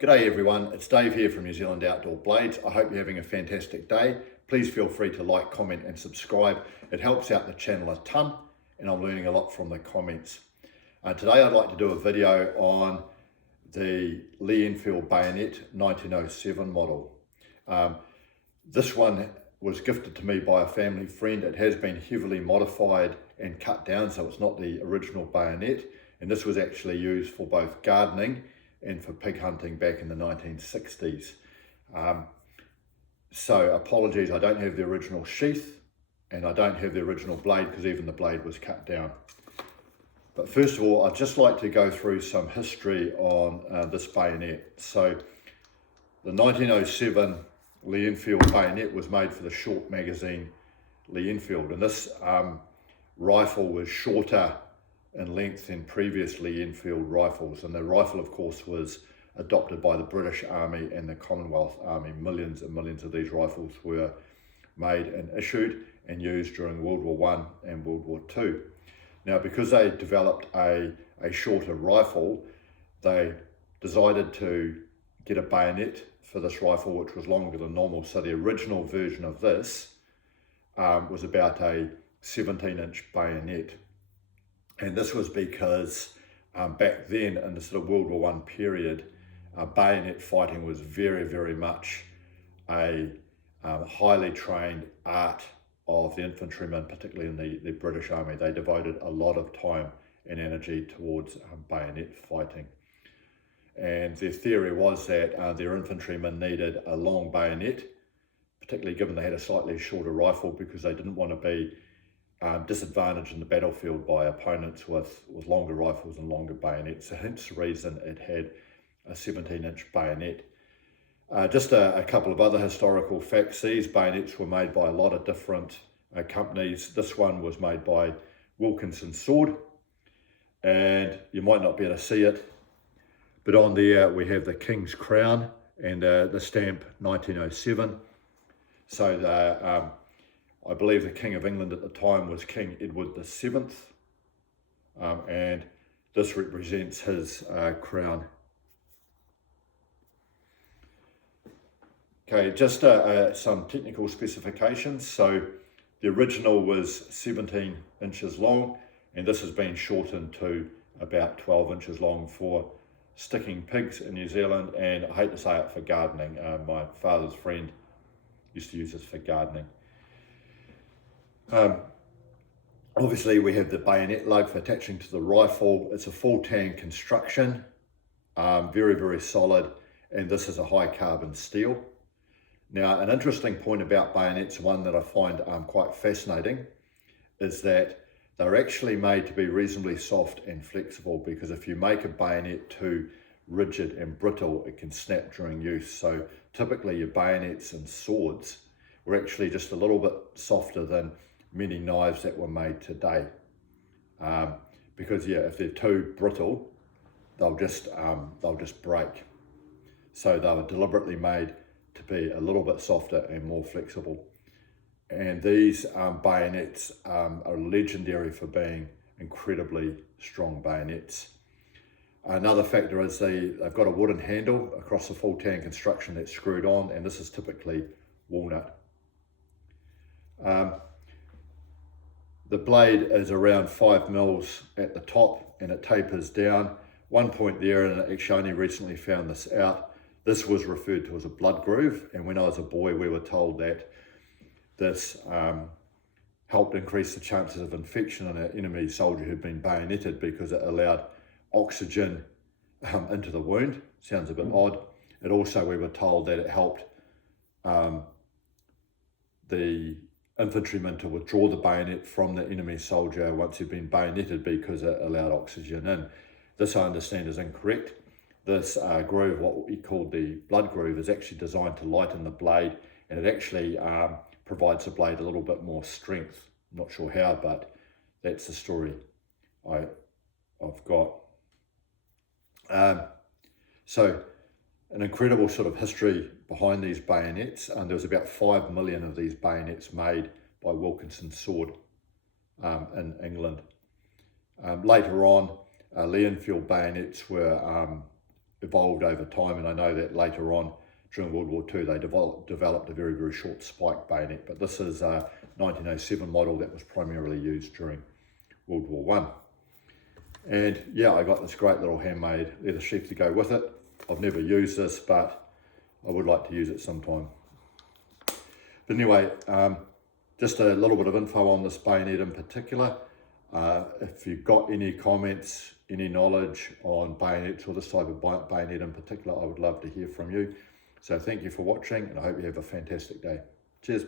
G'day everyone, it's Dave here from New Zealand Outdoor Blades. I hope you're having a fantastic day. Please feel free to like, comment and subscribe. It helps out the channel a ton and I'm learning a lot from the comments. Today I'd like to do a video on the Lee Enfield bayonet 1907 model. This one was gifted to me by a family friend. It has been heavily modified and cut down, so it's not the original bayonet, and this was actually used for both gardening and for pig hunting back in the 1960s. So apologies, I don't have the original sheath and I don't have the original blade because even the blade was cut down. But first of all, I'd just like to go through some history on this bayonet. So the 1907 Lee Enfield bayonet was made for the short Magazine Lee Enfield, and this rifle was shorter in length than previous Lee Enfield rifles, and the rifle of course was adopted by the British Army and the Commonwealth Army. Millions and millions of these rifles were made and issued and used during World War I and World War II. Now, because they developed a shorter rifle, they decided to get a bayonet for this rifle which was longer than normal. So the original version of this was about a 17-inch bayonet. And this was because back then in the sort of World War I period, bayonet fighting was very, very much a highly trained art of the infantrymen, particularly in the British Army. They devoted a lot of time and energy towards bayonet fighting. And their theory was that their infantrymen needed a long bayonet, particularly given they had a slightly shorter rifle, because they didn't want to be disadvantaged in the battlefield by opponents with longer rifles and longer bayonets. So hence the reason it had a 17-inch bayonet. Just a couple of other historical facts. These bayonets were made by a lot of different companies. This one was made by Wilkinson Sword, and you might not be able to see it, but on there we have the King's Crown and the stamp 1907. So I believe the King of England at the time was King Edward VII, and this represents his crown. Okay, just some technical specifications. So the original was 17 inches long, and this has been shortened to about 12 inches long for sticking pigs in New Zealand, and I hate to say it, for gardening. My father's friend used to use this for gardening. Obviously we have the bayonet lug for attaching to the rifle. It's a full tan construction, very, very solid, and this is a high carbon steel. Now, an interesting point about bayonets, one that I find quite fascinating, is that they're actually made to be reasonably soft and flexible, because if you make a bayonet too rigid and brittle, it can snap during use. So typically your bayonets and swords were actually just a little bit softer than many knives that were made today. Because yeah, if they're too brittle, they'll just break. So they were deliberately made to be a little bit softer and more flexible. And these bayonets are legendary for being incredibly strong bayonets. Another factor is they've got a wooden handle across the full tan construction that's screwed on, and this is typically walnut. The blade is around 5 mils at the top and it tapers down. One point there, and actually I only recently found this out, this was referred to as a blood groove, and when I was a boy we were told that this helped increase the chances of infection in an enemy soldier who'd been bayoneted, because it allowed oxygen into the wound. Sounds a bit odd. It also, we were told that it helped the infantryman to withdraw the bayonet from the enemy soldier once he'd been bayoneted, because it allowed oxygen in. This, I understand, is incorrect. This groove, what we call the blood groove, is actually designed to lighten the blade, and it actually provides the blade a little bit more strength. I'm not sure how, but that's the story I've got. So an incredible sort of history behind these bayonets, and there was about 5 million of these bayonets made by Wilkinson Sword in England. Later on, Lee Enfield bayonets were evolved over time, and I know that later on during World War II they developed a very, very short spike bayonet, but this is a 1907 model that was primarily used during World War I. And yeah, I got this great little handmade leather sheath to go with it. I've never used this, but I would like to use it sometime. But anyway, just a little bit of info on this bayonet in particular. If you've got any comments, any knowledge on bayonets or this type of bayonet in particular, I would love to hear from you. So thank you for watching, and I hope you have a fantastic day. Cheers.